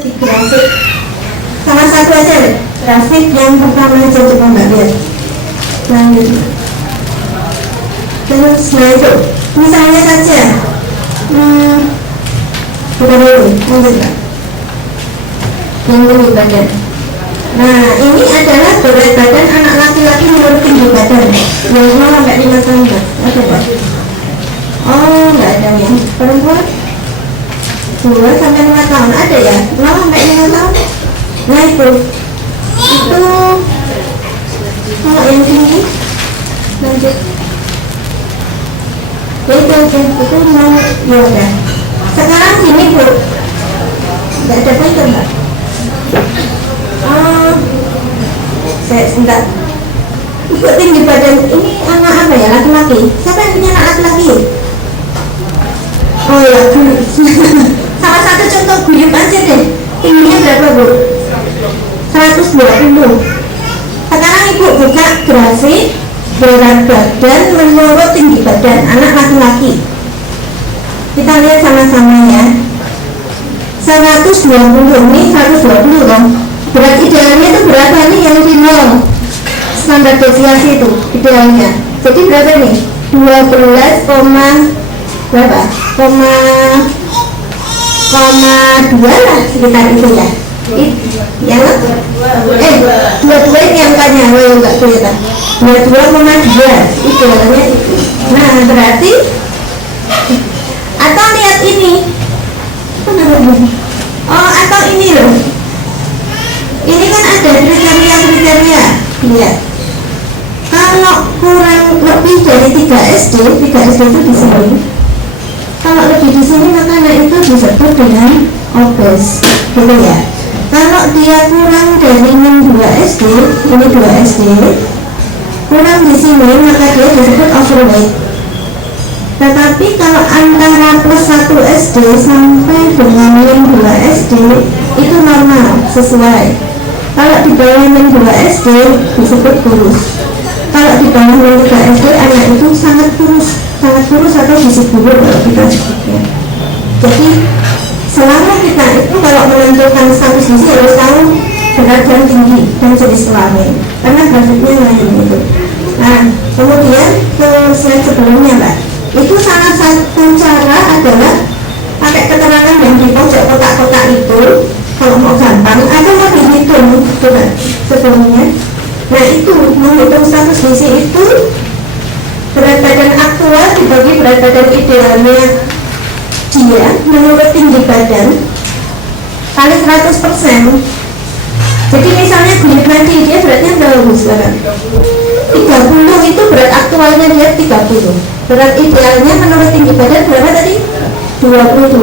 Di grafik salah satu aja deh, grafik yang pertama aja coba mbak lihat. Lanjut. Terus nah itu misalnya saja bukan dulu, lanjut mbak. Yang ini badan. Nah ini adalah berat badan anak laki-laki menurut tinggi badan yang 0 sampai 5 tahun mbak. Ada mbak? Oh nggak ada ya. Perempuan 2 sampai 5 tahun ada ya? 0 sampai 5 tahun. Nah itu kalau yang tinggi lanjut. Itu mau ya udah. Sekarang gini bu, nggak ada pointer mbak. Saya enggak. Ikut tinggi badan ini anak apa ya, laki-laki? Siapa yang punya anak laki-laki? Oh ya, salah satu contoh guyup aja deh. Tingginya berapa bu? 120. Sekarang ibu buka grafik berat badan menurut tinggi badan anak laki-laki. Kita lihat sama-sama ya. 120 ini 120 kan. Berat idealnya itu berapa nih yang final? Standar deviasi itu idealnya. Jadi berapa nih? 12, berapa? 2 lah sekitar itu ya. Yang 22 ini angkanya, enggak kelihatan. 22,2 idealnya itu. Nah berarti atau lihat ini. Oh atau ini loh. Ini kan ada kriteria. Lihat. Kalau kurang lebih dari 3 SD itu di sini. Kalau lebih di sini maka anak itu disebut dengan obes, gitu ya. Kalau dia kurang dari 2 SD, ini 2 SD, kurang di sini maka dia disebut overweight. Tetapi kalau antara plus 1 SD sampai dengan min 2 SD itu normal, sesuai. Kalau di bawah min 2 SD disebut kurus. Kalau di bawah min 3 SD anak itu sangat kurus atau gizi buruk kalau kita sebutnya. Jadi selama kita itu kalau menentukan status gizi harus tahu berat dan tinggi dan jenis kelamin, karena grafiknya lain itu. Nah kemudian ke slide sebelumnya mbak, itu salah satu cara adalah pakai keterangan yang di pojok kotak-kotak itu kalau mau gampang atau mau dihitung coba sebelumnya. Nah itu menghitung status gizi itu berat badan aktual dibagi berat badan idealnya dia menurut tinggi badan kali 100%. Jadi misalnya guyup nanti dia beratnya berapa sekarang? 30 itu berat aktualnya dia 30. Berat idealnya menurut tinggi badan berapa tadi? 22,2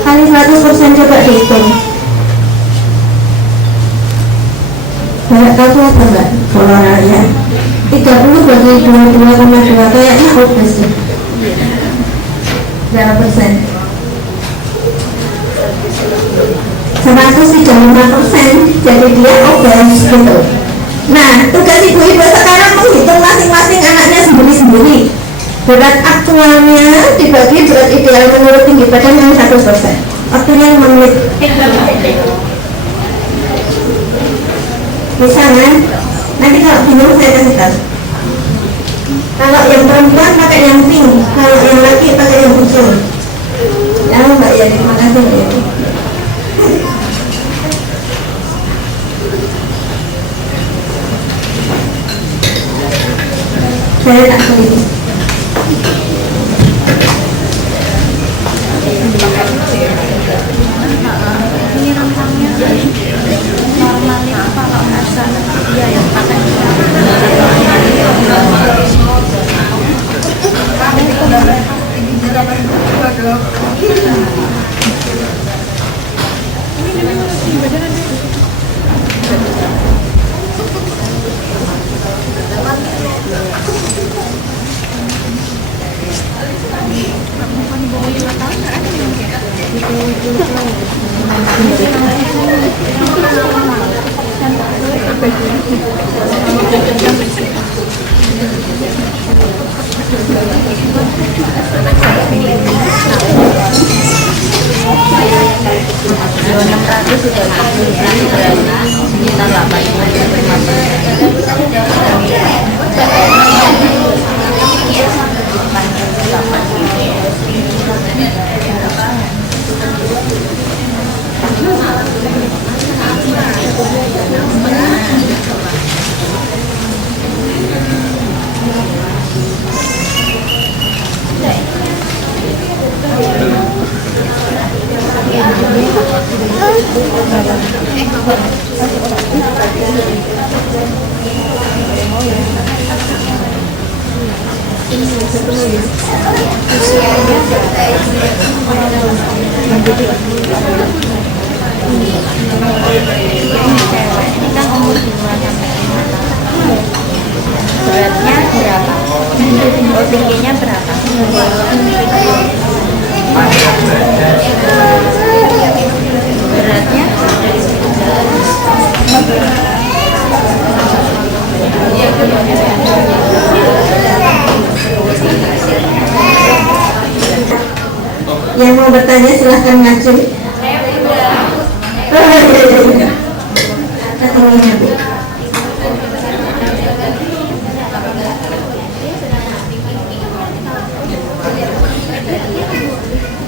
kali 100% coba dihitung. Banyak tahu apa enggak? Kalau ya 30 bagi 22,2 kayaknya obes sih. Berapa persen? 135%, jadi dia obes gitu. Nah, tugas ibu-ibu sekarang menghitung masing-masing anaknya sendiri-sendiri. Berat aktualnya dibagi berat ideal menurut tinggi badan yang 100%. Waktunya 5 menit. Bisa kan? Nanti kalau bingung saya kasih tahu. Kalau yang perempuan pakai yang pink, kalau yang laki pakai yang hijau. Ya mbak ya, terima kasih mbak ya. Saya tak teliti. Ini rentangnya normalnya kalau asal dia yang pakai 600 sudah berarti sekitar 8. Ini kan umur 2 sampai 5 tahun. Beratnya berapa? Oh, tingginya berapa? Beratnya yang mau bertanya silahkan ngacung. Ketingginya Bu.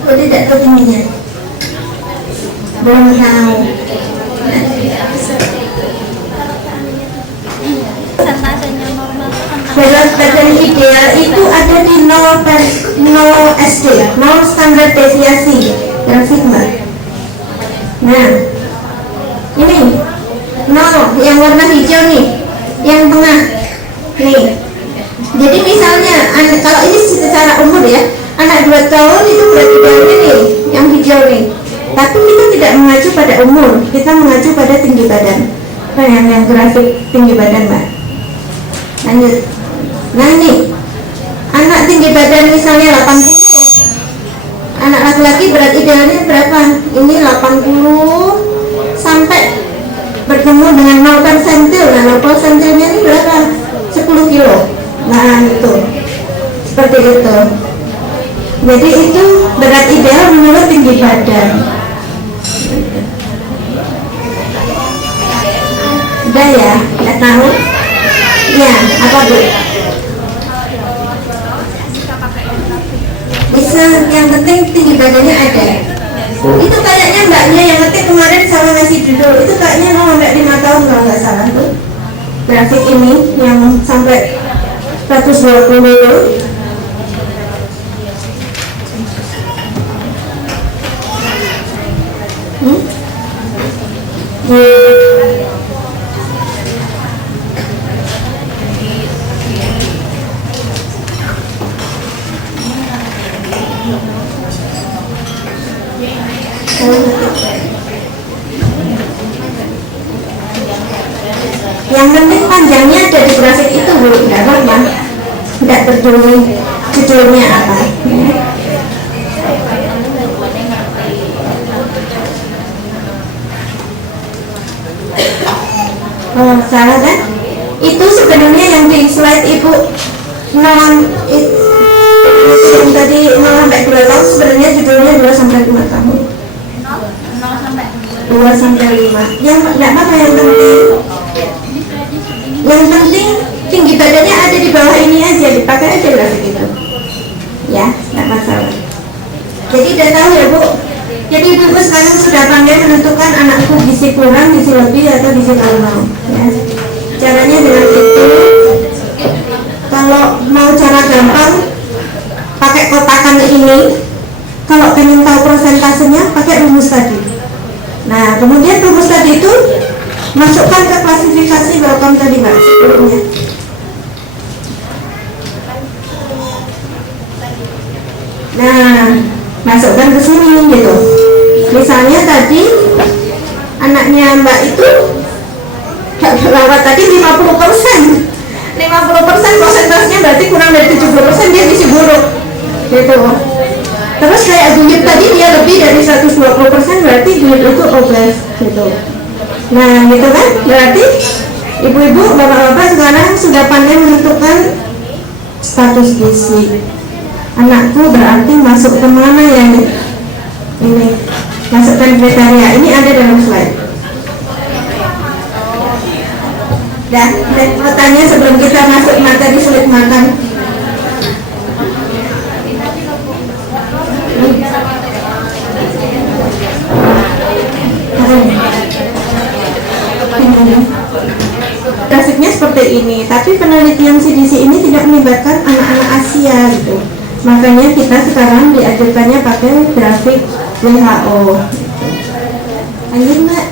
Oh, tidak ketingginya. Belum tahu. persentasenya normal kan Berat badan ideal itu ada di 0 SD, 0 standar deviasi grafik Mbak. Nah, ini 0 yang warna hijau nih, yang tengah nih. Jadi misalnya kalau ini secara umur ya, anak 2 tahun itu berat idealnya nih, yang hijau nih. Tapi kita tidak mengacu pada umur, kita mengacu pada tinggi badan. Nah, yang grafik tinggi badan Mbak. Lanjut. Nah ini anak tinggi badan misalnya 80, anak laki-laki berat idealnya berapa? Ini 80 sampai bertemu dengan 0 persentil. Nah 0 persentilnya ini berapa? 10 kilo. Nah itu seperti itu. Jadi itu berat ideal menurut tinggi badan. Udah ya, nggak tahu? Ya, apa Bu? Bisa, yang penting tinggi badannya ada. Itu kayaknya mbaknya yang ngetik kemarin sama ngasih judul. Itu kayaknya 0 sampai 5 tahun kalau nggak salah tuh. Grafik ini yang sampai 120 dulu. Yang penting panjangnya ada di grafik itu Bu, nggak apa-apa, nggak peduli judulnya apa. Oh salah kan? Itu sebenarnya yang di slide Ibu yang tadi 0 sampai 2 tahun sebenarnya judulnya 2 sampai 5 tahun. 2 sampai 5. Yang nggak apa-apa, yang penting tinggi badannya ada di bawah ini aja, dipakai aja grafik itu. Ya, nggak masalah. Jadi udah tahu ya Bu. Jadi Ibu sekarang sudah pandai menentukan anakku gizi kurang, gizi lebih atau gizi normal. Ya. Caranya dengan itu. Kalau mau cara gampang, pakai kotakan ini. Kalau pengen tahu persentasenya, pakai rumus tadi. Nah, kemudian rumus tadi itu masukkan ke klasifikasi welcome tadi Mbak sebelumnya. Nah, masukkan ke sini gitu. Misalnya tadi anaknya Mbak itu rawat tadi 50%. 50% prosentasenya berarti kurang dari 70% dia gizi buruk. Gitu. Terus kayak Guyup tadi dia lebih dari 120% berarti Guyup itu obes gitu. Nah gitu kan, berarti ibu-ibu, bapak-bapak sekarang sudah pandai menentukan status gizi. Anakku berarti masuk kemana ya ini? Masukkan kriteria, ini ada dalam slide. Dan mau tanya sebelum kita masuk materi sulit makan. Grafiknya seperti ini, tapi penelitian CDC ini tidak melibatkan anak-anak Asia gitu. Makanya kita sekarang diajarkannya pakai grafik WHO. Lanjut Mbak.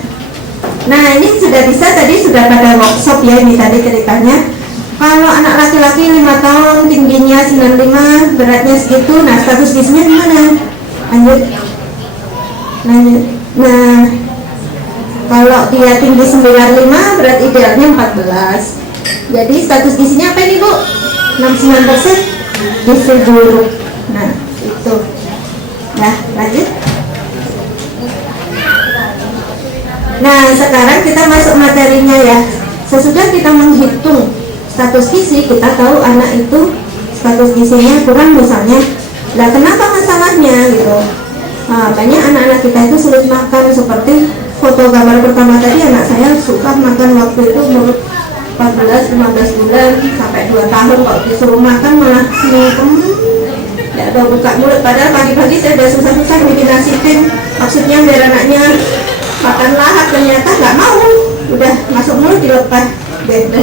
Nah ini sudah bisa, tadi sudah pada workshop ya, ini tadi ceritanya. Kalau anak laki-laki 5 tahun, tingginya 95, beratnya segitu, nah status gizinya gimana? Lanjut. Nah kalau dia tinggi 95, berat idealnya 14. Jadi status gizinya apa ini Bu? 69% gizi buruk. Nah itu. Nah lanjut. Nah sekarang kita masuk materinya ya. Sesudah kita menghitung status gizi, kita tahu anak itu status gizinya kurang misalnya. Lah kenapa masalahnya gitu? Nah, banyak anak-anak kita itu sulit makan, seperti foto gambar pertama tadi, anak saya suka makan waktu itu umur 14-15 bulan sampai 2 tahun. Kalau disuruh makan malah singkem, ya udah buka mulut, padahal pagi-pagi saya udah susah-susah bikin nasi tim, maksudnya biar anaknya makan lahap, ternyata nggak mau, udah masuk mulut dilepas. Beda.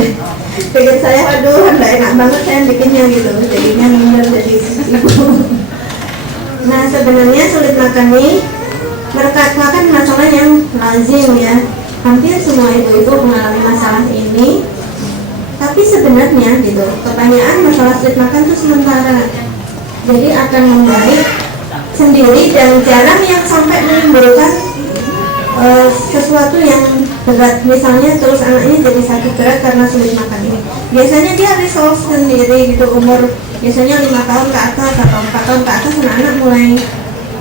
Pikir saya, aduh nggak enak banget saya bikinnya gitu, jadinya minder jadi ibu. Nah sebenarnya sulit makan nih merupakan masalah yang lazim ya, hampir semua ibu-ibu mengalami masalah ini. Tapi sebenarnya gitu, pertanyaan masalah sulit makan itu sementara, jadi akan membaik sendiri dan jarang yang sampai menimbulkan sesuatu yang berat, misalnya terus anaknya jadi sakit berat karena sulit makan ini. Biasanya dia resolve sendiri gitu, umur biasanya 5 tahun ke atas atau 4 tahun ke atas anak-anak mulai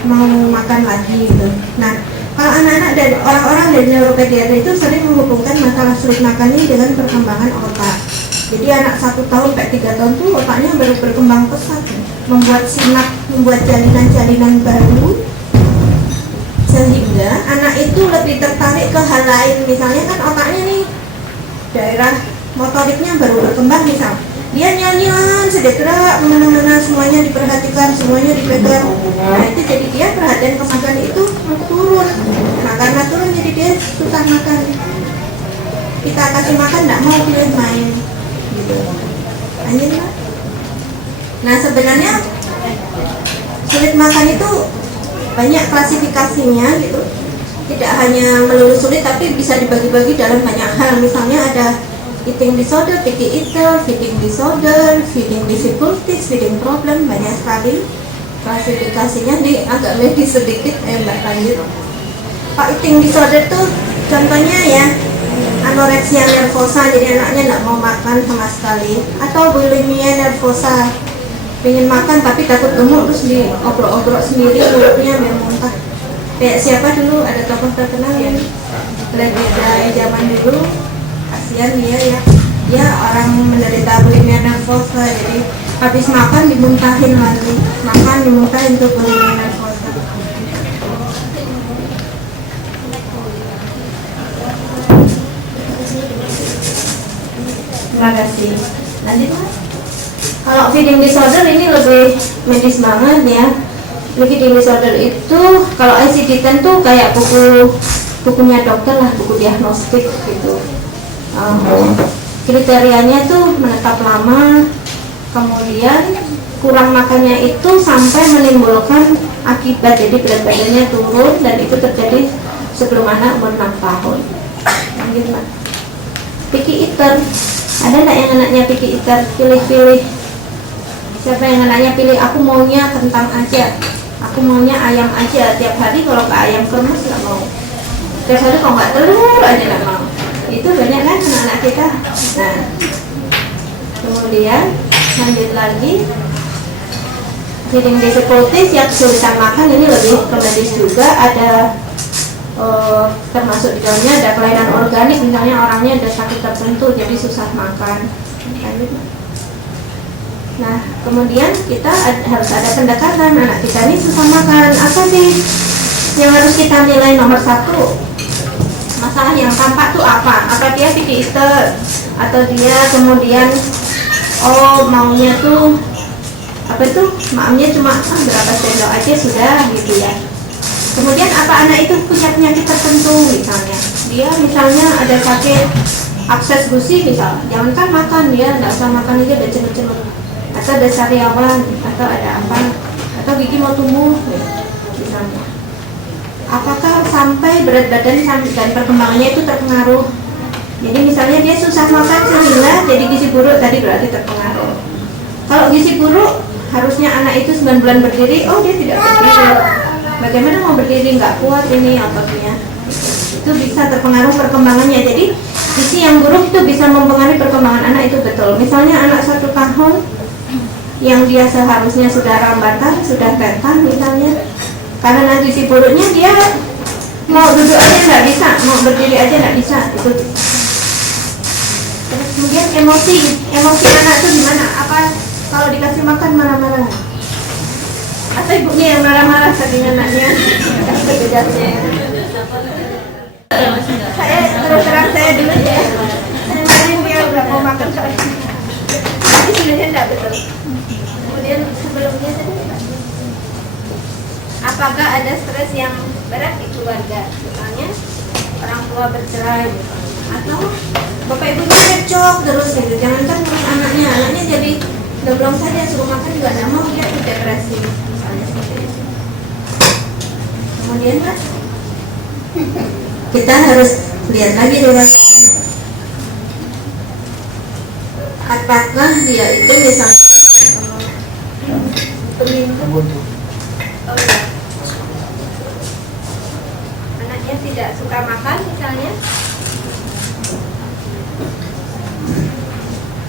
mau makan lagi gitu. Nah kalau anak-anak dan orang-orang dari neuropediatri itu sering menghubungkan masalah sulit makan ini dengan perkembangan otak. Jadi anak 1 tahun sampai 3 tahun tuh otaknya baru berkembang pesat, membuat sinap, membuat jalinan-jalinan baru, sehingga anak itu lebih tertarik ke hal lain. Misalnya kan otaknya nih daerah motoriknya baru berkembang, misal dia nyanyian sedekrak, kemana-mana semuanya diperhatikan, semuanya dipegang. Nah itu jadi dia perhatian ke makan itu turun. Nah karena turun jadi dia susah makan. Kita kasih makan nggak mau, pilih main gitu. Lanjut Mbak. Nah sebenarnya sulit makan itu banyak klasifikasinya gitu, tidak hanya melulu sulit tapi bisa dibagi-bagi dalam banyak hal. Misalnya ada eating disorder, picky eater, feeding disorder, feeding difficulties, feeding problem, banyak sekali klasifikasinya. Ini agak medis sedikit, Mbak lanjut. Pak, eating disorder tuh contohnya ya anoreksia nervosa, jadi anaknya nggak mau makan sama sekali, atau bulimia nervosa, pengen makan tapi takut gemuk terus diobrok-obrok sendiri mulutnya biar muntah. Kayak siapa dulu ada tokoh terkenal yang legenda zaman dulu, kasihan dia ya, dia orang menderita bulimia nervosa, jadi habis makan dimuntahin lagi, makan dimuntahin tuh bulimia nervosa. Terima kasih. Lanjut Mas. Kalau feeding disorder ini lebih medis banget ya. Feeding disorder itu kalau ICD-10 tuh kayak bukunya dokter lah, buku diagnostik gitu. Kriterianya tuh menetap lama, kemudian kurang makannya itu sampai menimbulkan akibat, jadi berat badannya turun, dan itu terjadi sebelum anak umur 6 tahun. Lanjut Mbak. Picky eater, ada nggak yang anaknya picky eater? Pilih-pilih. Siapa yang anaknya pilih, aku maunya kentang aja, aku maunya ayam aja, tiap hari kalau ke ayam kremes nggak mau, tiap hari kalau nggak telur aja nggak mau. Itu banyak kan anak-anak kita. Nah kemudian lanjut lagi, feeding difficulties yang kesulitan makan, ini lebih ke medis juga. Ada termasuk di dalamnya ada kelainan organik, misalnya orangnya ada sakit tertentu jadi susah makan. Lanjut. Nah kemudian kita harus ada pendekatan, anak kita ini susah makan, apa sih yang harus kita nilai nomor satu, masalah yang tampak tuh apa dia picky eater atau dia kemudian maunya tuh apa tuh, maunya cuma berapa sendok aja sudah gitu ya. Kemudian apa anak itu punya penyakit tertentu, misalnya dia ada sakit akses gusi misalnya, jangankan makan, dia nggak usah makan aja udah cenut-cenut, atau ada sariawan, atau ada apa, atau gigi mau tumbuh misalnya. Apakah sampai berat badan dan perkembangannya itu terpengaruh? Jadi misalnya dia susah makan sehingga jadi gizi buruk, tadi berarti terpengaruh. Kalau gizi buruk, harusnya anak itu 9 bulan berdiri, dia tidak berdiri. Bagaimana mau berdiri, nggak kuat ini ototnya. Itu bisa terpengaruh perkembangannya. Jadi gizi yang buruk itu bisa mempengaruhi perkembangan anak itu, betul. Misalnya anak 1 tahun yang dia seharusnya sudah rambatan, sudah bentang misalnya, karena gizi buruknya dia mau duduk aja nggak bisa, mau berdiri aja nggak bisa, itu. Terus kemudian emosi anak itu gimana? Apa kalau dikasih makan marah-marah? Atau ibunya yang marah-marah saking anaknya? Saya terus terang saya dulu ya. Saya main dia udah mau makan soalnya. Tapi sebenarnya tidak betul. Kemudian sebelumnya tadi, apakah ada stres yang berat di keluarga? Misalnya orang tua bercerai, atau bapak ibunya cekcok terus gitu. Jangankan ngurus anaknya jadi belum saja suruh makan juga tidak mau, dia tuh depresi misalnya seperti itu. Kemudian kan kita harus lihat lagi dewasa. Apakah dia itu misalnya anaknya tidak suka makan misalnya,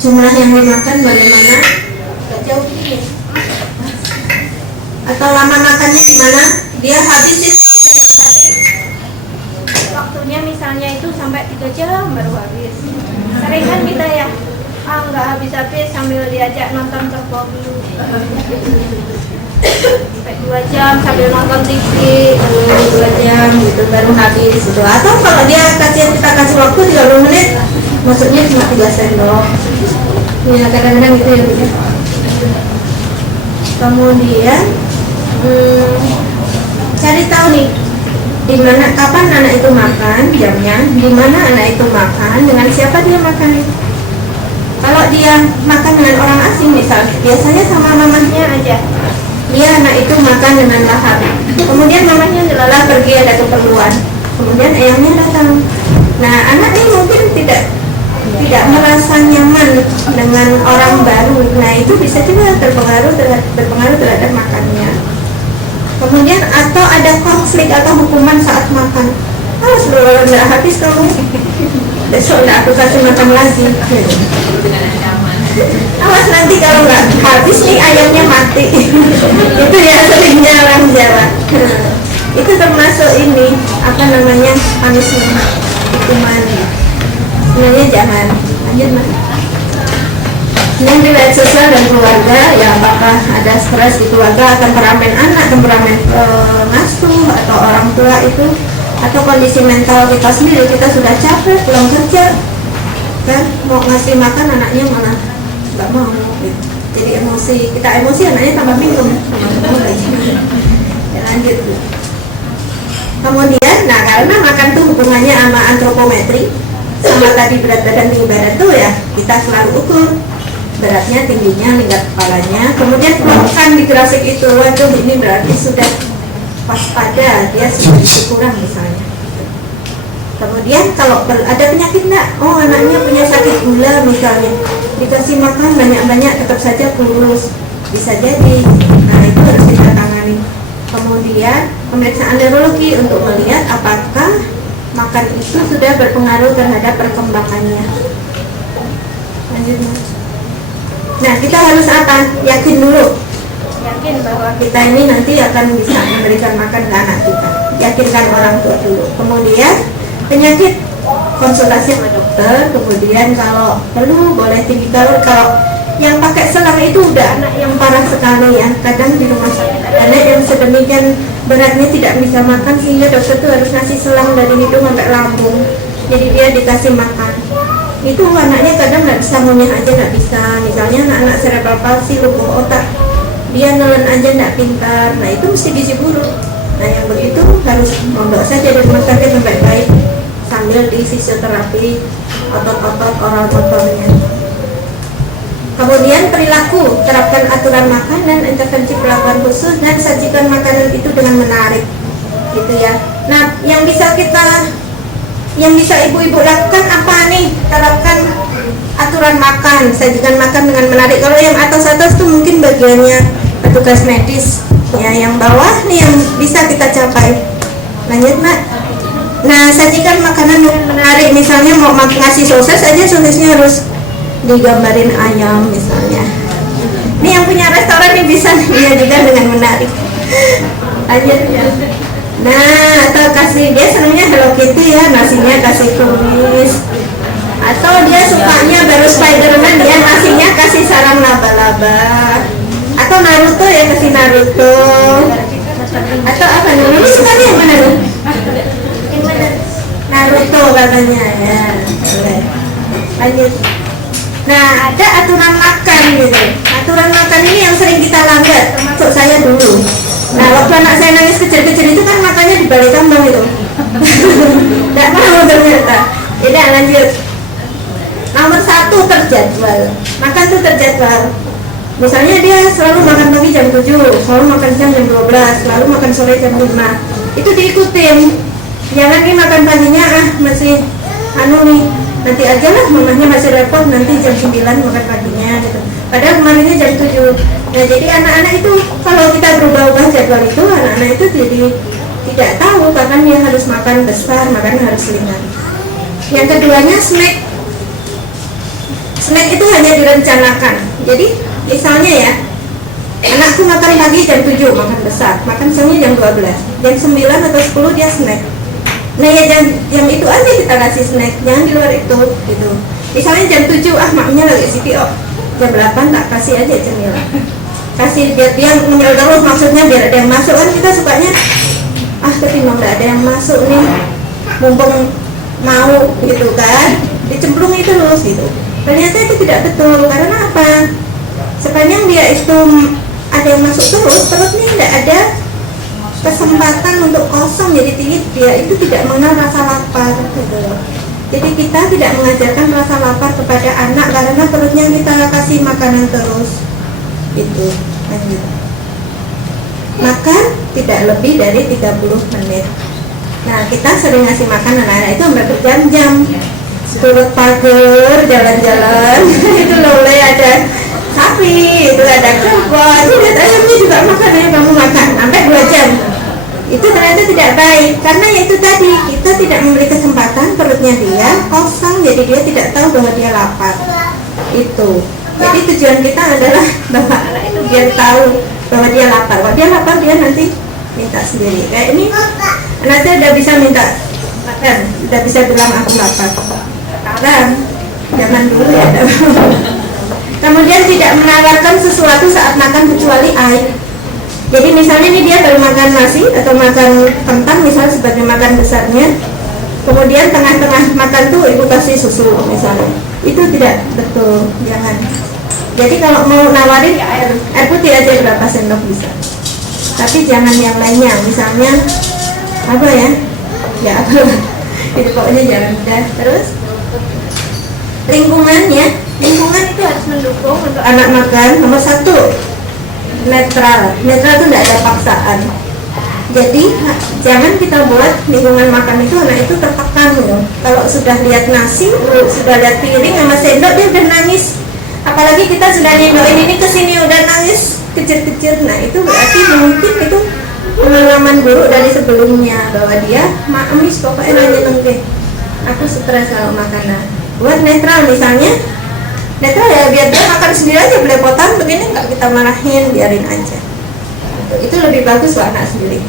jumlah yang dimakan bagaimana, gak jauh ini, atau lama makannya gimana, dia habis itu waktunya misalnya itu sampai 3 jam baru habis. Sering kan kita ya, nggak habis-habis sambil diajak nonton Top dulu sampai 2 jam sambil nonton TV 2 jam gitu baru habis gitu. Atau kalau dia kita kasih waktu 30 menit, maksudnya cuma 3 sendok ya, kadang-kadang gitu ya Bu. Kemudian cari tahu nih di mana, kapan anak itu makan, jamnya, di mana anak itu makan, dengan siapa dia makan. Kalau dia makan dengan orang asing misalnya, biasanya sama mamahnya aja, dia anak itu makan dengan lahap. Kemudian mamahnya lelah pergi ada keperluan, kemudian ayahnya datang. Nah anak ini mungkin tidak merasa nyaman dengan orang baru. Nah itu bisa juga berpengaruh terhadap makannya. Kemudian atau ada konflik atau hukuman saat makan. Sebelum nggak habis kamu, besok nggak aku kasih makan lagi. Awas nanti kalau nggak habis nih ayamnya mati. Itu ya seringnya orang Jawa. Itu termasuk ini apa namanya, punishment, hukuman. Sebenarnya jangan. Lanjut Mas. Yang riwayat sosial dan keluarga, ya apakah ada stres di keluarga, temperamen anak, temperamen pengasuh atau orang tua itu, atau kondisi mental kita sendiri, kita sudah capek pulang kerja kan, mau ngasih makan anaknya malah nggak mau gitu. Jadi kita emosi anaknya tambah bingung. Ya, lanjut. Kemudian karena makan tuh hubungannya sama antropometri, sama tadi berat badan tinggi badan tuh ya, kita selalu ukur beratnya, tingginya, lingkar kepalanya. Kemudian keluarkan di grafik itu, waduh ini berarti sudah waspada, dia sudah kurang misalnya. Kemudian kalau ada penyakit enggak, anaknya punya sakit gula misalnya, dikasih makan banyak-banyak tetap saja kurus, bisa jadi. Nah itu harus kita tangani. Kemudian pemeriksaan neurologi untuk melihat apakah makan itu sudah berpengaruh terhadap perkembangannya. Lanjut Mas. Nah kita harus apa? Yakin dulu, yakin bahwa kita ini nanti akan bisa memberikan makan ke anak kita. Yakinkan orang tua dulu. Kemudian penyakit, konsultasi sama dokter. Kemudian kalau perlu boleh tinggi kalori. Kalau yang pakai selang itu udah anak yang parah sekali ya. Kadang di rumah sakit ada anak yang sedemikian beratnya tidak bisa makan sehingga dokter tuh harus ngasih selang dari hidung sampai lambung. Jadi dia dikasih makan. Itu anaknya kadang nggak bisa ngunyah aja, nggak bisa. Misalnya anak-anak cerebral palsy, lumpuh otak, dia nelen aja nggak pintar. Nah itu mesti gizi buruk. Nah yang begitu harus mondok saja di rumah sakit sampai baik sambil di fisioterapi otot-otot oral motornya. Kemudian perilaku, terapkan aturan makan dan intervensi perlakuan khusus dan sajikan makanan itu dengan menarik, gitu ya. Nah, yang bisa ibu-ibu lakukan apa nih? Terapkan aturan makan, sajikan makan dengan menarik. Kalau yang atas-atas tuh mungkin bagiannya petugas medis, ya. Yang bawah nih yang bisa kita capai. Lanjut, Mbak. Nah, sajikan makanan dengan menarik. Misalnya mau ngasih sosis aja, sosisnya harus digambarin ayam misalnya. Ini yang punya restoran nih bisa menyajikan dengan menarik. Lanjut ya. Nah, atau kasih, dia senangnya Hello Kitty ya, nasinya kasih kumis. Atau dia sukanya baru Spiderman, dia nasinya kasih sarang laba-laba. Atau Naruto ya, kasih Naruto. Atau apa nih? Ini sukanya yang mana nih? Naruto katanya ya. Lanjut. Nah, ada aturan makan gitu. Aturan makan ini yang sering kita langgar, termasuk saya dulu. Nah, waktu anak saya nangis kecil-kecil itu kan makannya di balik kambang itu. Tidak mau ternyata. Jadi lanjut. Nomor 1, terjadwal. Makan tuh terjadwal. Misalnya dia selalu makan pagi jam 7, selalu makan siang jam 12, lalu makan sore jam 5. Itu diikutin. Jangan nih makan paginya masih nih, nanti aja lah, mamahnya masih repot, nanti jam 9 makan paginya gitu. Padahal kemarinnya jam 7. Nah, jadi anak-anak itu kalau kita berubah-ubah jadwal itu, anak-anak itu jadi tidak tahu kapan dia harus makan besar, makan harus ringan. Yang keduanya snack. Snack itu hanya direncanakan. Jadi misalnya ya, anakku makan pagi jam 7 makan besar, makan siangnya jam 12, jam 9 atau 10 dia snack. Nah ya jam itu aja kita kasih snack, jangan di luar itu gitu. Misalnya jam 7 maknya lagi CPO, jam 8 tak kasih aja cemilan, kasih biar dia ngemil terus, maksudnya biar ada yang masuk. Kan kita sukanya ketimbang nggak ada yang masuk nih, mumpung mau gitu kan, dicemplungi terus gitu. Ternyata itu tidak betul. Karena apa? Sepanjang dia itu ada yang masuk terus, perutnya tidak ada kesempatan untuk kosong, jadi dia itu tidak mengenal rasa lapar gitu. Jadi kita tidak mengajarkan rasa lapar kepada anak karena perutnya kita kasih makanan terus itu. Lanjut. Makan tidak lebih dari 30 menit. Nah, kita sering ngasih makan anak-anak itu sampai berjam-jam, turut pagar, jalan-jalan. Itu boleh ada sapi, itu ada kerbau, itu lihat ayamnya juga makan, ya kamu makan sampai 2 jam. Itu ternyata tidak baik, karena itu tadi kita tidak memberi kesempatan perutnya dia kosong, jadi dia tidak tahu bahwa dia lapar. Itu. Jadi tujuan kita adalah bahwa anak itu biar tahu bahwa dia lapar. Kalau dia lapar, dia nanti minta sendiri. Kayak ini, anak saya udah bisa minta makan, udah bisa bilang aku lapar. Sekarang, zaman dulu ya. Kemudian tidak menawarkan sesuatu saat makan kecuali air. Jadi misalnya ini dia baru makan nasi atau makan kentang misalnya sebagai makan besarnya, kemudian tengah-tengah makan tuh ibu kasih susu misalnya, itu tidak betul, jangan. Jadi kalau mau nawarin ya air putih aja berapa sendok bisa, tapi jangan yang lainnya, misalnya apa ya apa, jadi pokoknya jangan udah. Terus lingkungan itu harus mendukung untuk anak makan. Nomor 1, netral itu tidak ada paksaan. Jadi jangan kita buat lingkungan makan itu anak itu tertekan loh. Kalau sudah lihat nasi, sudah lihat piring sama sendok dia udah nangis. Apalagi kita sudah nindoin ini kesini udah nangis kecil-kecil. Nah itu berarti mungkin itu pengalaman buruk dari sebelumnya bahwa dia amis pokoknya nanya deh, aku stres kalau makanan. Buat netral misalnya. Netral ya biar dia makan sendiri aja, belepotan begini nggak kita marahin, biarin aja. Itu lebih bagus buat anak sendiri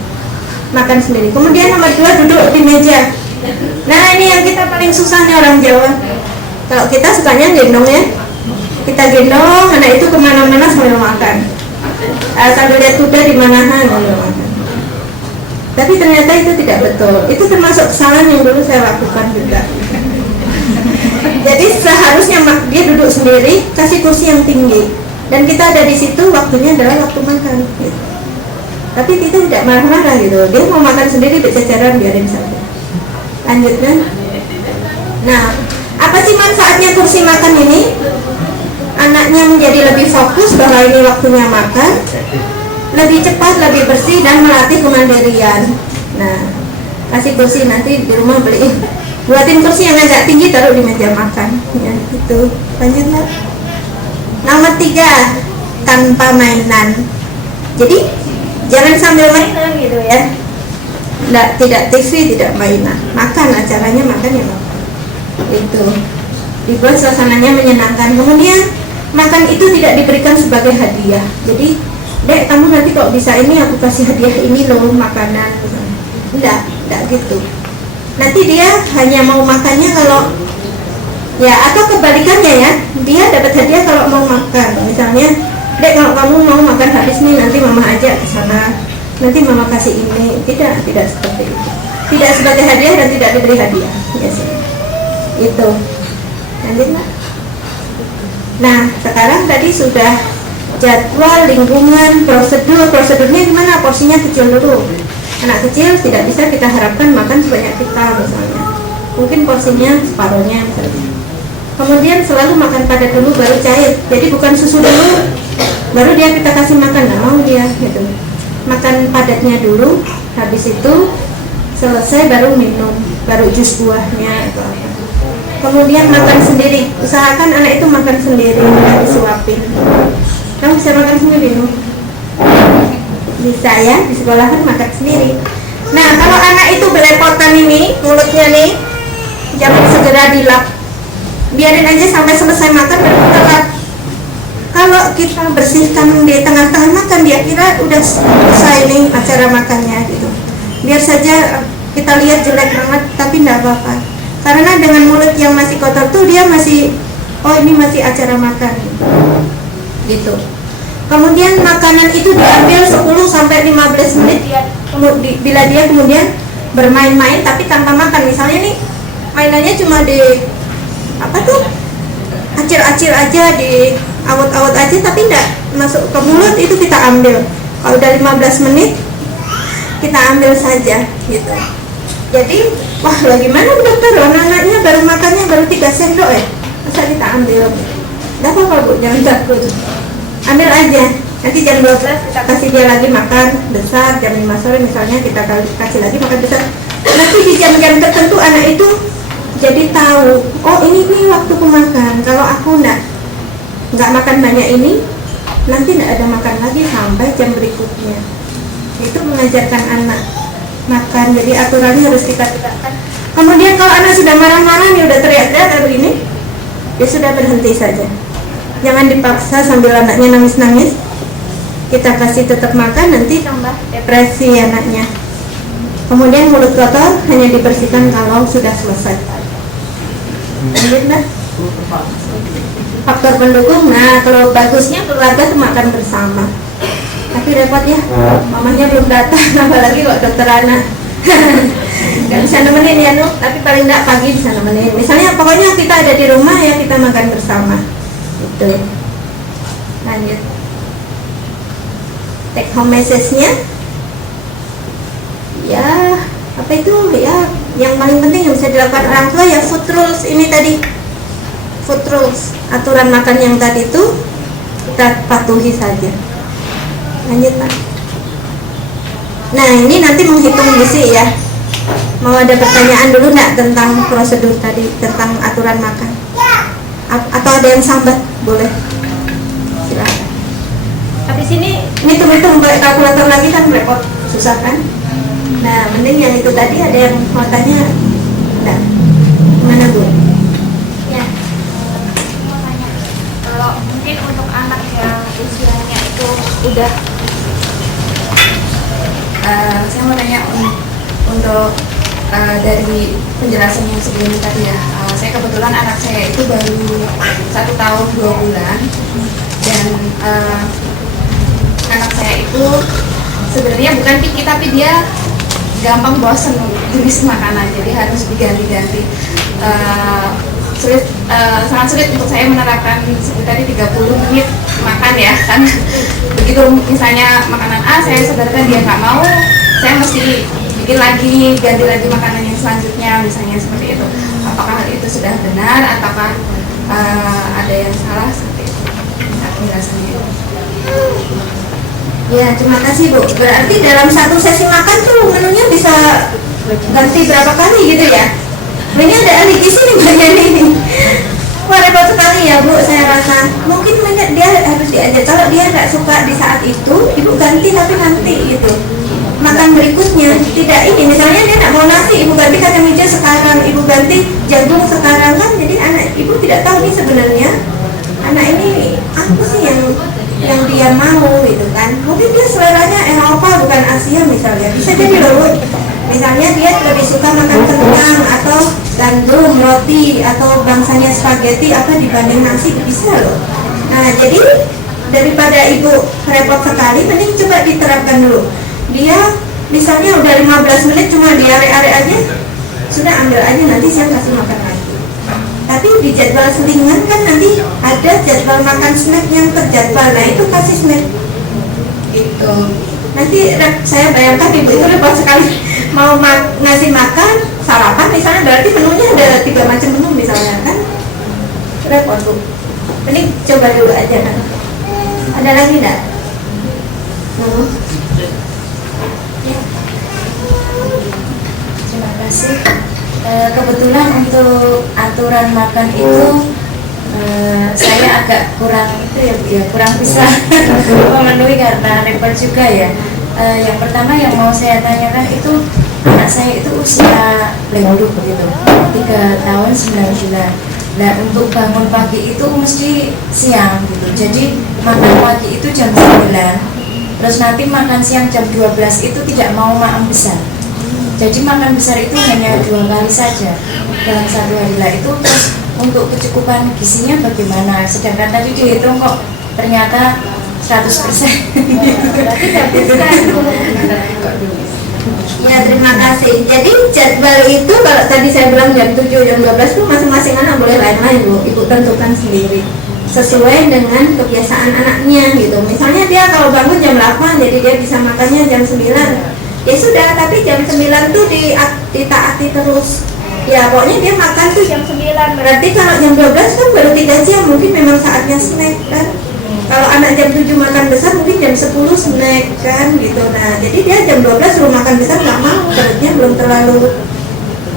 makan sendiri. Kemudian nomor 2, duduk di meja. Nah ini yang kita paling susah nih orang Jawa. Kalau kita sukanya gendong ya, kita gendong anak itu kemana-mana sambil makan, sambil lihat kuda di mana sambil makan. Tapi ternyata itu tidak betul. Itu termasuk kesalahan yang dulu saya lakukan juga. Jadi seharusnya dia duduk sendiri, kasih kursi yang tinggi, dan kita ada di situ, waktunya adalah waktu makan. Gitu. Tapi itu tidak marah-marah gitu. Dia mau makan sendiri berceceran, biarin saja. Lanjut kan? Nah, apa sih manfaatnya kursi makan ini? Anaknya menjadi lebih fokus bahwa ini waktunya makan, lebih cepat, lebih bersih, dan melatih kemandirian. Nah, kasih kursi, nanti di rumah beli, buatin kursi yang agak tinggi, taruh di meja makan. Ya, itu. Lanjut Mbak. Nomor 3, tanpa mainan. Jadi jangan sambil mainan gitu ya. Tidak TV, tidak mainan. Makan, acaranya makan ya makan. Itu dibuat suasananya menyenangkan. Kemudian makan itu tidak diberikan sebagai hadiah. Jadi, Dek, kamu nanti kok bisa ini, aku kasih hadiah ini loh, makanan. Enggak gitu. Nanti dia hanya mau makannya kalau ya, atau kebalikannya ya, dia dapat hadiah kalau mau makan. Misalnya, Dek, kalau kamu mau makan habis nih, nanti mama ajak ke sana, nanti mama kasih ini. Tidak seperti itu. Tidak sebagai hadiah dan tidak diberi hadiah. Yes. Itu. Lanjut Mbak. Nah, sekarang tadi sudah jadwal, lingkungan, prosedurnya gimana? Porsinya kecil dulu. Anak kecil tidak bisa kita harapkan makan sebanyak kita misalnya. Mungkin porsinya separuhnya misalnya. Kemudian selalu makan padat dulu baru cair. Jadi bukan susu dulu baru dia kita kasih makan, nggak mau dia gitu. Makan padatnya dulu, habis itu selesai baru minum, baru jus buahnya atau apa. Kemudian makan sendiri, usahakan anak itu makan sendiri, nggak disuapin. Kamu bisa makan sendiri, no? Bisa ya, di sekolah kan makan sendiri. Nah, kalau anak itu belepotan ini, mulutnya nih, jangan segera dilap. Biarin aja sampai selesai makan baru kita lap. Kalau kita bersihkan di tengah-tengah makan, dia kira udah selesai nih acara makannya gitu. Biar saja kita lihat jelek banget, tapi enggak apa-apa. Karena dengan mulut yang masih kotor tuh dia masih, oh ini masih acara makan gitu. Kemudian makanan itu diambil 10-15 menit ya. Bila dia kemudian bermain-main tapi tanpa makan, misalnya nih mainannya cuma di apa tuh, acir-acir aja, di awet-awet aja, tapi enggak masuk ke mulut, itu kita ambil. Kalau udah 15 menit kita ambil saja gitu. Jadi wah, lah gimana dokter, anak-anaknya baru makannya baru 3 sendok ya, masa kita ambil? Enggak apa-apa Bu, jangan takut, ambil aja. Nanti jam 12 kita kasih dia lagi makan besar, jam 5 sore misalnya kita kasih lagi makan besar. Nanti di jam-jam tertentu anak itu jadi tahu, oh ini waktuku makan. Kalau aku nggak makan banyak ini, nanti nggak ada makan lagi sampai jam berikutnya. Itu mengajarkan anak makan, jadi aturannya harus kita tegakkan. Kemudian kalau anak sudah marah-marah nih, udah teriak-teriak kayak begini, ya sudah, berhenti saja. Jangan dipaksa sambil anaknya nangis-nangis. Kita kasih tetap makan, nanti tambah depresi anaknya. Kemudian mulut kotor hanya dibersihkan kalau sudah selesai. Faktor pendukung, nah kalau bagusnya keluarga tuh makan bersama. Tapi repot ya, mamanya belum datang, apalagi kok dokter anak. Gak bisa nemenin ya Nuk, tapi paling enggak pagi bisa nemenin. Misalnya pokoknya kita ada di rumah ya, kita makan bersama. Gitu. Lanjut. Take home message-nya. Ya, apa itu ya? Yang paling penting yang bisa dilakukan orang tua ya food rules ini tadi. Food rules, aturan makan yang tadi itu kita patuhi saja. Lanjut Pak. Nah ini nanti menghitung gizi ya. Mau ada pertanyaan dulu nggak tentang prosedur tadi, tentang aturan makan? Atau ada yang sambat? Boleh. Silakan. Habis ini hitung-hitung pakai kalkulator lagi kan repot, susah kan? Nah mending yang itu tadi, ada yang mau tanya? Enggak. Gimana Bu? Ya. Mau tanya. Kalau mungkin untuk anak yang usianya itu udah saya mau tanya untuk dari penjelasan yang sebelumnya tadi ya, saya kebetulan anak saya itu baru 1 1 tahun 2 bulan. Dan anak saya itu sebenarnya bukan picky, tapi dia gampang bosan jenis makanan, jadi harus diganti-ganti. Sangat sulit untuk saya menerapkan seperti tadi 30 menit makan ya kan. Begitu misalnya makanan A saya sadarkan dia nggak mau, saya mesti bikin lagi, ganti lagi makanan yang selanjutnya, misalnya seperti itu. Apakah hal itu sudah benar ataukah ada yang salah seperti itu? Rasanya. Ya, terima kasih Bu. Berarti dalam satu sesi makan tuh menunya bisa ganti berapa kali gitu ya? Ini ada ahli gizi nih bagian ini. Wah, repot sekali ya Bu, saya rasa. Mungkin dia harus diajak. Kalau dia nggak suka di saat itu, Ibu ganti tapi nanti gitu. Makan berikutnya tidak ini. Misalnya dia nggak mau nasi, Ibu ganti kacang hijau sekarang, Ibu ganti jagung sekarang kan. Jadi anak Ibu tidak tahu nih sebenarnya anak ini apa sih yang dia mau gitu kan. Mungkin dia seleranya Eropa bukan Asia misalnya, bisa jadi loh. Misalnya dia lebih suka makan kentang atau gandum, roti atau bangsanya spaghetti apa dibanding nasi, bisa loh. Nah jadi daripada Ibu repot sekali, mending coba diterapkan dulu. Dia misalnya udah 15 menit cuma diare-are aja, sudah ambil aja, nanti saya kasih makan lagi. Tapi di jadwal selingan kan nanti ada jadwal makan snack yang terjadwal, nah itu kasih snack gitu. Nanti saya bayangkan Ibu itu repot sekali mau ngasih makan sarapan misalnya, berarti menunya ada 3 macam menu misalnya kan, repot Bu. Mending coba dulu aja kan. Ada lagi enggak? Terima kasih. Kebetulan untuk aturan makan itu saya agak kurang kurang bisa memenuhi karena repot juga ya. Yang pertama yang mau saya tanyakan itu, anak saya itu usia belum gitu, 3 tahun 9 bulan. Nah untuk bangun pagi itu mesti siang gitu, jadi makan pagi itu jam 9, terus nanti makan siang jam 12 itu tidak mau makan besar. Jadi makan besar itu hanya 2 kali saja dalam 1 hari lah itu. Terus untuk kecukupan gizinya bagaimana? Sedangkan tadi dihitung kok ternyata 100%. Berarti tidak bisa. Ya terima kasih. Jadi jadwal itu kalau tadi saya bilang jam 7, jam 12 itu masing-masing anak boleh lain-lain Bu. Ibu tentukan sendiri sesuai dengan kebiasaan anaknya gitu. Misalnya dia kalau bangun jam 8, jadi dia bisa makannya jam 9. Ya sudah, tapi jam 9 tuh ditaati terus. Ya pokoknya dia makan tuh jam 9. Berarti kalau jam 12 kan baru 3 jam, mungkin memang saatnya snack kan. Kalau anak jam 7 makan besar, mungkin jam 10 snack kan gitu. Nah jadi dia jam 12 suruh makan besar nggak mau, perutnya belum terlalu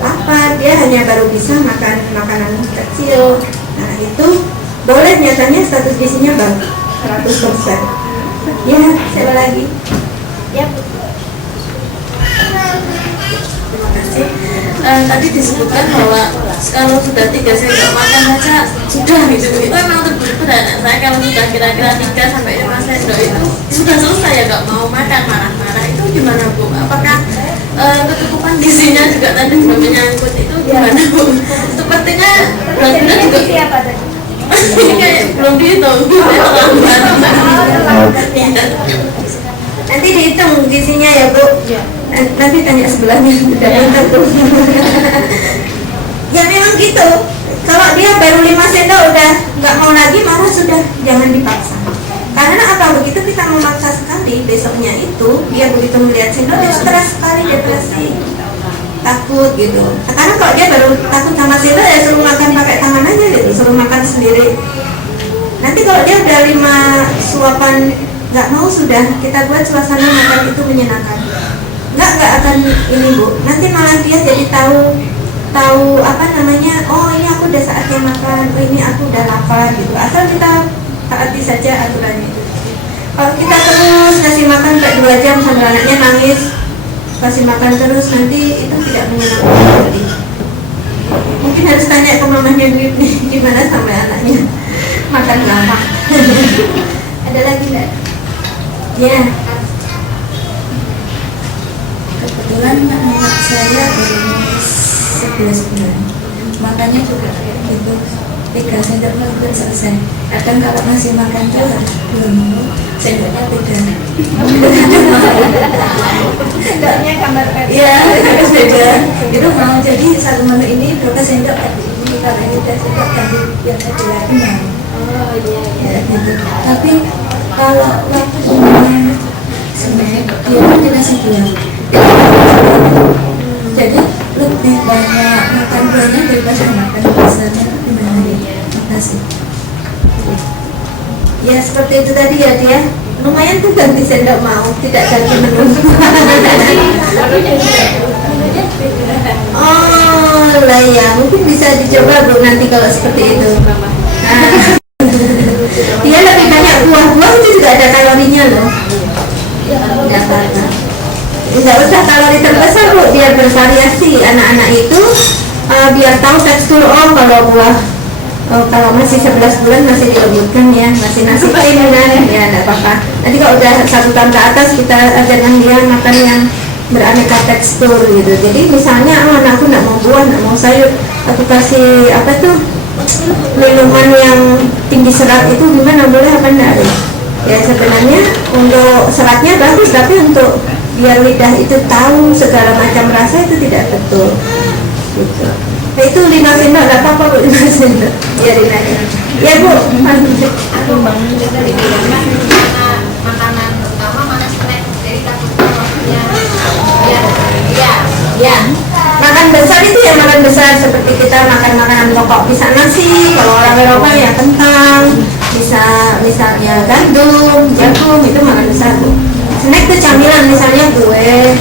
lapar, dia hanya baru bisa makan makanan kecil. Nah itu boleh, nyatanya status gizinya bagus 100%. Ya, siapa lagi? Ya. Terima kasih. Tadi disebutkan bahwa kalau sudah 3 sendok makan saja sudah gitu. Itu memang terbukti anak saya kalau sudah kira-kira 3 sampai 5 sendok itu sudah selesai ya, nggak mau makan, marah-marah. Itu gimana Bu? Apakah kecukupan gizinya juga tadi belum menyangkut itu gimana Bu? Sepertinya berat-berat juga kayak belum dihitung. Nanti dihitung gizinya ya Bu. Nanti tanya sebelahnya sudah pintar tuh. Ya memang gitu. Kalau dia baru 5 sendok udah nggak mau lagi, marah, sudah jangan dipaksa. Karena apa, begitu kita memaksa sekali, besoknya itu dia begitu melihat sendok dia stres sekali, depresi, takut gitu. Sekarang kalau dia baru takut sama sendok ya suruh makan pakai tangan aja gitu, suruh makan sendiri. Nanti kalau dia udah 5 suapan nggak mau, sudah kita buat suasana makan itu menyenangkan. Nggak akan ini Bu, nanti malah dia jadi tahu apa namanya, oh ini aku udah saatnya makan, oh ini aku udah lapar gitu. Asal kita taati saja aturannya itu. Kalau kita terus kasih makan kayak 2 jam sambil anaknya nangis, kasih makan terus, nanti itu tidak menyenangkan sekali. Mungkin harus tanya ke mamanya Dwi nih, gimana sampai anaknya makan lama. Ada lagi nggak? Ya. Kebetulan anak saya baru 11 bulan, makanya juga kayak gitu 3 sendok makan selesai. Kadang kalau masih makan telur belum, sendoknya beda. Sendoknya gambar Iya, beda. Itu mau jadi satu menu ini berapa sendok tadi ini, kalau ini udah sendok ganti yang tadi lagi mau. oh iya Ya, gitu. Tapi kalau waktu snack dia pun dikasih dua. Jadi lebih banyak makan buahnya daripada makan biasanya. Gimana ya? Makasih. Ya seperti itu tadi ya dia. Lumayan tuh ganti sendok mau, tidak ganti menu. Oh lah ya, mungkin bisa dicoba Bu nanti kalau seperti itu. Nah, dia lebih banyak buah-buah itu juga ada kalorinya loh. Nggak apa-apa. Tidak usah kalori terbesar Bu, biar bervariasi anak-anak itu biar tahu tekstur. Oh kalau buah, oh kalau masih 11 bulan masih dilembutkan ya, masih nasi kering ya tidak apa-apa. Nanti kalau udah 1 tahun ke atas kita ajarkan dia makan yang beraneka tekstur gitu. Jadi misalnya anakku nggak mau buah, nggak mau sayur, aku kasih apa tuh minuman yang tinggi serat itu gimana, boleh apa enggak ya? Ya sebenarnya untuk seratnya bagus, tapi untuk biar lidah itu tahu segala macam rasa itu tidak betul gitu. Nah, itu 5 sendok nggak apa-apa Bu, 5 sendok biarin aja ya Bu. aku bangun juga dibilang mana makanan utama mana snack, jadi takutnya waktunya Ya, makan besar itu ya makan besar seperti kita makan makanan pokok, bisa nasi, kalau orang Eropa ya kentang, bisa misalnya gandum, jagung, itu makan besar Bu. Snack itu camilan, misalnya kue,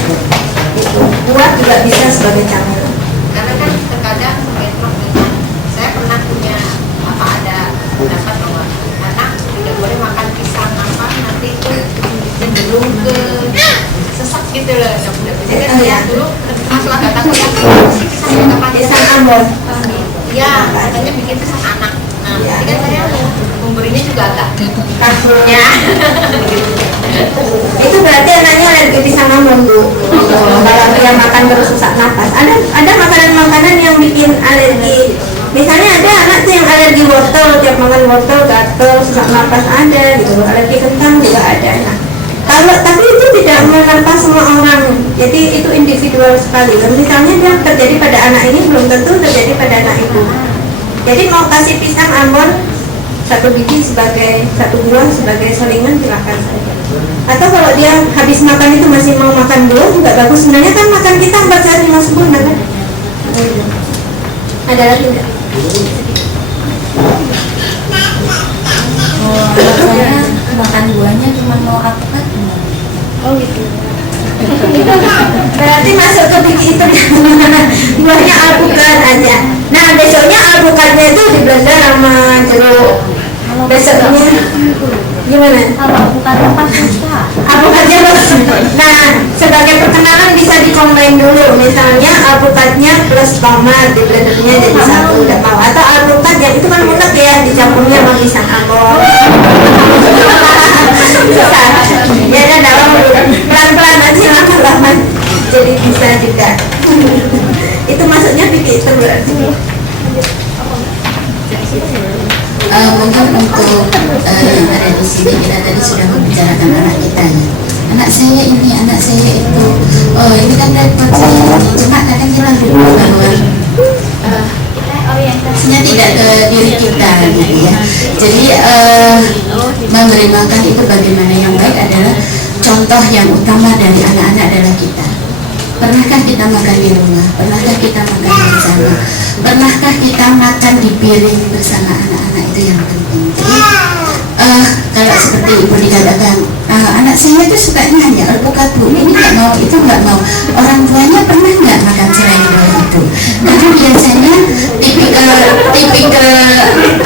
gitu. Buah juga bisa sebagai camilan. karena kan terkadang bentrok dengan saya pernah punya ada pendapat bahwa anak tidak boleh makan pisang apa nanti itu cenderung ke sesak gitu loh, nggak boleh. Jadi kan saya dulu masalah kata kuliah pisang apa Pisang Ambon. iya katanya bikin pisang anak. Nah Iya. jadi kan saya memberinya juga agak Kasurnya. Itu berarti anaknya alergi pisang Ambon Bu. Kalau dia makan terus sesak napas. Ada makanan-makanan yang bikin alergi. Misalnya ada anak tuh yang alergi wortel, tiap makan wortel gatel, sesak napas ada gitu. Alergi kentang juga ada. Nah, tapi itu tidak menimpa semua orang. Jadi itu individual sekali. Dan misalnya dia terjadi pada anak ini belum tentu terjadi pada anak itu. Jadi mau kasih pisang Ambon 1 biji sebagai 1 buah sebagai selingan silakan saja. Atau kalau dia habis makan itu masih mau makan buah juga bagus. Sebenarnya kan makan kita 4 sehat 5 sempurna kan. Ada lagi enggak? Oh, saya makan buahnya cuma mau alpukat. Oh gitu. Berarti masuk ke biji itu buahnya alpukat aja. Nah besoknya alpukatnya itu di blender sama jeruk. Besoknya gimana? Alpukat apa susah? Alpukatnya plus. Nah sebagai perkenalan bisa dikombin dulu. Misalnya alpukatnya plus tomat di blendernya jadi 1 udah mau. Atau alpukat yang itu kan unek ya dicampurnya sama pisang Ambon. Ya udah dalam pelan-pelan aja lama-lama jadi bisa juga. Itu masuknya pikir itu berarti. Mungkin untuk yang ada di sini kita tadi sudah membicarakan anak kita ya. Anak saya ini, anak saya itu, ini kan repot saya ini. Cuma kadang kita lupa bahwa orientasinya tidak ke diri kita gitu ya. Jadi memberi makan itu bagaimana yang baik adalah contoh yang utama dari anak-anak adalah kita. Pernahkah kita makan di rumah? Pernahkah kita makan bersama? Pernahkah kita makan di piring bersama anak-anak? Itu yang penting. Jadi kalau seperti ibu dikatakan, anak saya itu sukanya hanya alpukat Bu, ini nggak mau, itu nggak mau. Orang tuanya pernah nggak makan serendol itu? Karena biasanya tipikal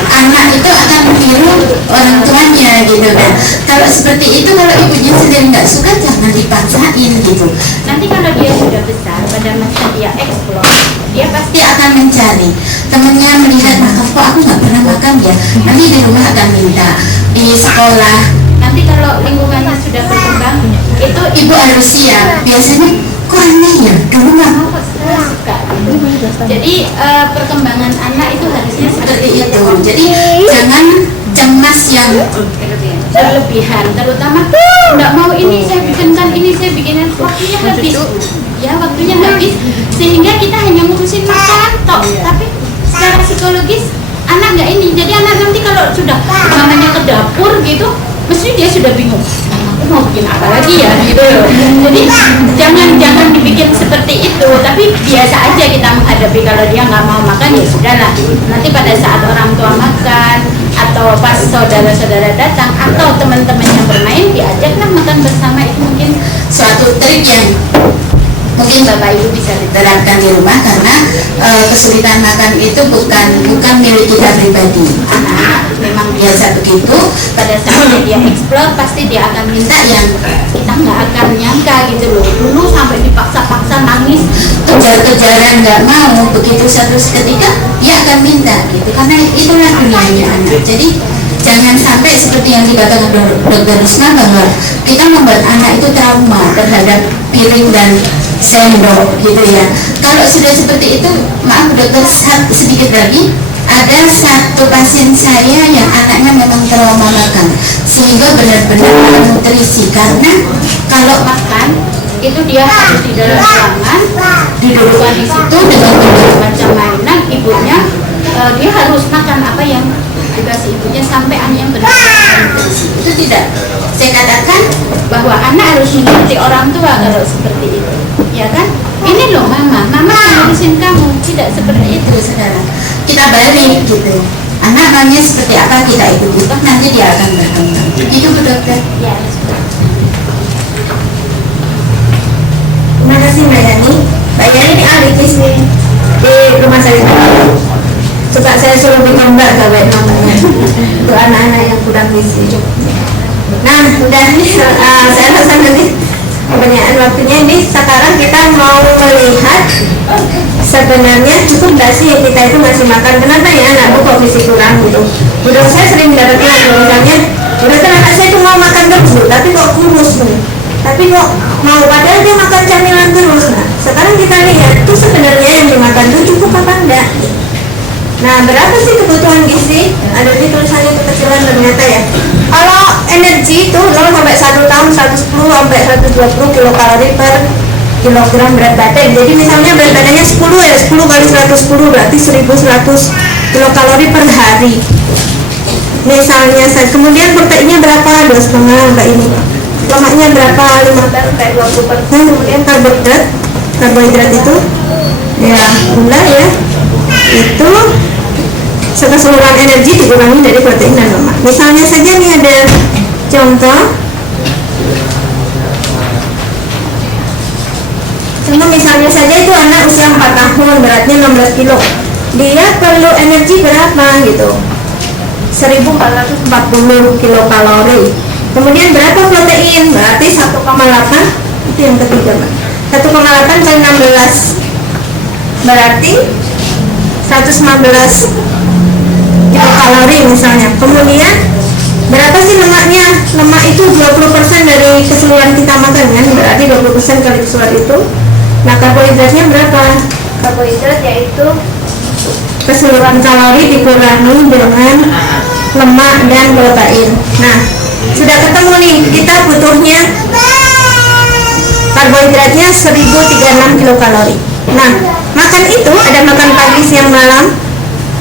anak itu akan meniru orang tuanya gitu kan. Kalau seperti itu, kalau ibunya sendiri nggak suka, jangan dipaksain gitu. Nanti kalau dia sudah besar, pada masa dia eksplor, dia pasti akan mencari. Temannya melihat, kok aku nggak pernah makan ya. Nanti di rumah akan minta, di sekolah. Nanti kalau lingkungannya sudah berkembang, itu ibu harus siap. Biasanya kok aneh ya, dulu nggak mau, suka. Jadi perkembangan anak itu harusnya seperti itu. Jadi Jangan cemas yang berlebihan, terutama nggak mau ini saya bikinkan ini saya bikinkan, waktunya habis ya, waktunya habis, sehingga kita hanya ngurusin makan tok, tapi secara psikologis anak nggak ini. Jadi anak nanti kalau sudah namanya ke dapur gitu, mesti dia sudah bingung, aku mau bikin apa lagi ya gitu loh. Jadi jangan dibikin seperti itu, tapi biasa aja kita menghadapi. Kalau dia nggak mau makan ya sudahlah, nanti pada saat orang tua makan atau pas saudara-saudara datang atau teman-teman yang bermain, diajaklah makan bersama. Itu mungkin suatu trik yang mungkin Bapak Ibu bisa diterapkan di rumah, karena kesulitan makan itu bukan milik kita pribadi. Anak memang biasa begitu, pada saat dia explore pasti dia akan minta yang kita nggak akan nyangka gitu loh. Dulu sampai dipaksa-paksa nangis, kejar-kejaran nggak mau, begitu satu ketika dia akan minta gitu, karena itulah dunianya anak. Jadi jangan sampai seperti yang dikatakan Dr. Rusma, bahwa kita membuat anak itu trauma terhadap piring dan sendok gitu ya. Kalau sudah seperti itu, maaf dokter, sedikit lagi, ada satu pasien saya yang anaknya memang trauma makan, sehingga benar-benar malnutrisi. Karena kalau makan itu dia harus di dalam ruangan, didudukkan di situ dengan berbagai macam mainan, ibunya dia harus makan apa yang dikasih ibunya sampai anaknya benar-benar nutrisi. itu tidak, saya katakan Bahwa anak harus mengikuti orang tua kalau seperti itu, ya kan? Ini loh mama ngurusin kamu, tidak seperti itu saudara. kita balik gitu. Anak maunya seperti apa kita ikuti, toh nanti dia akan berkembang. Itu Bu Dokter. Ya, Terima kasih Mbak Yani. Mbak Yani ini ahli KIS nih di rumah sakit. Suka saya suruh bikin mbak gawe namanya untuk anak-anak yang kurang gizi. Nah, udah nih saya rasa nanti kebanyakan waktunya ini. Sekarang kita mau melihat sebenarnya cukup nggak sih kita itu ngasih makan. Kenapa ya anakku kok gizi kurang gitu. Udah saya sering mendapatkan misalnya, udah kan anak saya itu mau makan terus, tapi kok kurus nih. Tapi kok mau, padahal dia makan camilan terus. Nah, sekarang kita lihat itu sebenarnya yang dimakan itu cukup apa enggak. Nah, berapa sih kebutuhan gizi? Ada di tulisannya kekecilan ternyata ya. Kalau energi itu 0 sampai 1 tahun 110 sampai 120 kilokalori per kilogram berat badan. Jadi misalnya berat badannya 10 ya, 10 kali 110 berarti 1100 kilokalori per hari. Misalnya saya, kemudian proteinnya berapa? 2,5 kayak ini. Lemaknya berapa? 15 sampai 20%. Kemudian karbohidrat itu ya gula ya. Itu keseluruhan energi dikurangi dari protein dan lemak. Misalnya saja nih ada contoh misalnya saja itu anak usia 4 tahun beratnya 16 kilo, dia perlu energi berapa gitu, 1440 kilokalori. Kemudian berapa protein? Berarti 1,8, itu yang ketiga Mbak, 1,8 kali 16 berarti 115 kilokalori misalnya. Kemudian berapa sih lemaknya? Lemak itu 20% dari keseluruhan kita makan kan, berarti 20% kali keseluruhan itu. Nah, karbohidratnya berapa? Karbohidrat yaitu keseluruhan kalori dikurangi dengan lemak dan protein. Nah, sudah ketemu nih, kita butuhnya karbohidratnya 1036 kilokalori. Nah, makan itu ada makan pagi, siang, malam.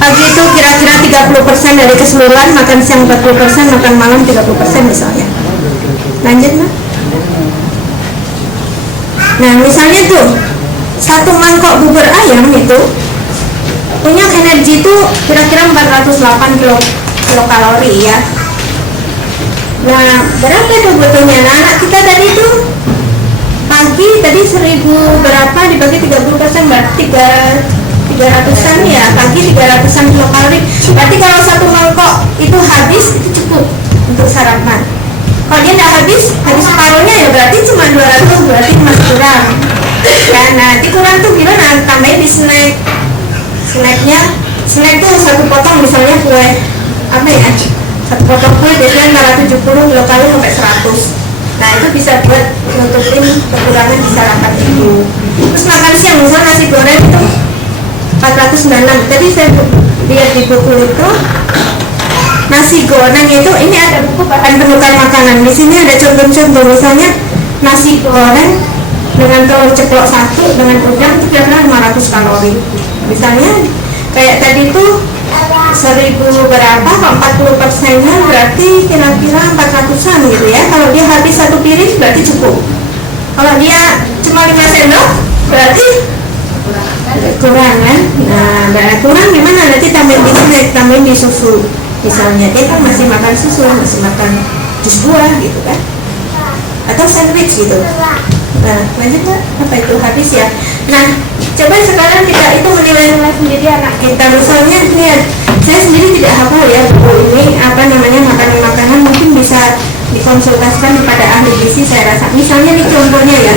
Pagi itu kira-kira 30% dari keseluruhan, makan siang 40%, makan malam 30% misalnya. Lanjut Mbak. Nah, misalnya tuh satu mangkok bubur ayam itu punya energi itu kira-kira 408 kilokalori ya. Nah, berapa itu butuhnya? Nah, anak kita tadi itu pagi tadi 1000 berapa dibagi 30% berarti 300-an ya, pagi 300-an kilokalori. Berarti kalau satu mangkok itu habis, itu cukup untuk sarapan. Kalau dia tidak habis separuhnya ya berarti cuma 200, berarti masih kurang. Ya, nanti kurang tuh gimana? Tambahin di snack. Snack tuh satu potong misalnya kue apa ya? Satu potong kue biasanya antara 70 kilokalori sampai 100. Nah itu bisa buat nutupin kekurangan di sarapan itu. Terus makan siang misalnya nasi goreng itu 496. Tadi saya lihat di buku itu nasi goreng itu, ini ada buku bahan penukan makanan. Di sini ada contoh-contoh, misalnya nasi goreng dengan telur ceplok 1 dengan udang itu kira-kira 500 kalori. Misalnya kayak tadi tuh 1000 berapa, 40%-nya berarti kira-kira 400-an gitu ya. Kalau dia habis 1 piring berarti cukup. Kalau dia cuma 5 sendok berarti kurang kan. Nah, kurang gimana? Nanti tambahin di sini, tambahin di susu. Misalnya dia kan masih makan susu, masih makan jus buah gitu kan, atau sandwich gitu. Nah, lanjut Mbak, apa itu habis ya. Nah, coba sekarang kita itu menilai sendiri anak kita. Misalnya lihat, saya sendiri tidak hafal ya buku ini apa namanya makanan-makanan, mungkin bisa dikonsultasikan kepada ahli gizi saya rasa. Misalnya nih contohnya ya,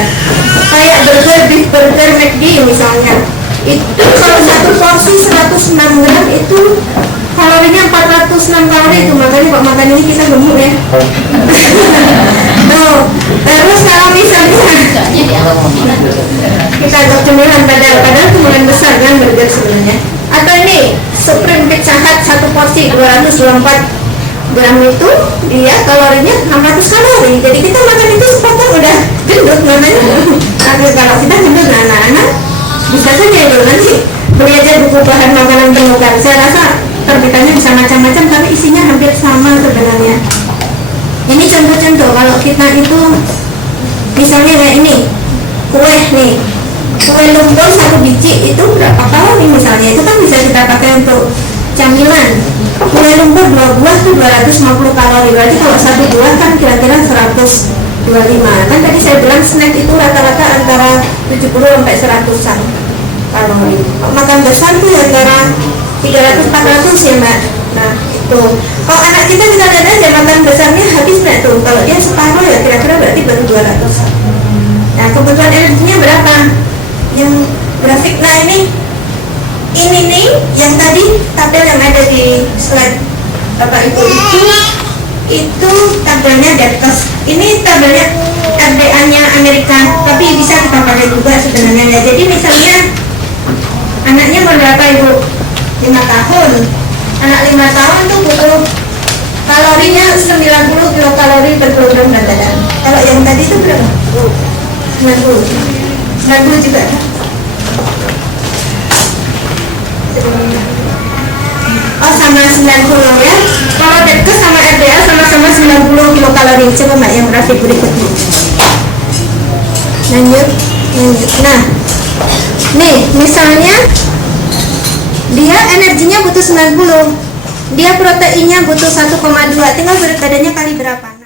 kayak beef burger McD misalnya, itu kalau satu porsi 106 gram itu kalorinya 406 kalori itu, makanya Pak makan ini kita gemuk ya. Tuh, terus kalau misalnya kita agak cemilan, padahal cemilan besar kan burger sebenarnya. Atau ini Supreme Pizza Hut satu porsi 224 gram itu dia kalorinya 600 kalori. Jadi kita makan itu sepotong udah gendut namanya. Tapi kalau kita gendut, anak-anak bisa saja itu nanti beli aja buku bahan makanan penukan. Saya rasa terbitannya bisa macam-macam tapi isinya hampir sama sebenarnya. Ini contoh-contoh kalau kita itu misalnya kayak ini kue nih, kue lumpur 1 biji itu berapa kalori misalnya, itu kan bisa kita pakai untuk camilan. Kue lumpur 2 buah itu 250 kalori, berarti kalau 1 buah kan kira-kira 125. Kan tadi saya bilang snack itu rata-rata antara 70 sampai 100-an kalori. Makan besar tuh ya antara 300-400 ya Mbak. Nah itu kalau anak kita lihat aja makan besarnya habis nggak tuh. Kalau dia separuh ya kira-kira berarti baru 200. Nah kebutuhan energinya berapa yang grafik. Nah ini nih yang tadi tabel yang ada di slide Bapak Ibu itu tabelnya Depkes. Ini tabelnya RDA nya Amerika, tapi bisa kita pakai juga sebenarnya ya. Jadi misalnya anaknya berapa Ibu? 5 tahun. Anak 5 tahun tuh butuh kalorinya 90 kilokalori per kilogram berat badan. Kalau yang tadi itu berapa? 90 juga kan? Oh sama 90 ya. Kalau Depkes sama RDA sama-sama 90 kilokalori. Coba Mbak yang grafik berikutnya. Lanjut. Nah, nih misalnya dia energinya butuh 90, dia proteinnya butuh 1,2, tinggal berat badannya kali berapa.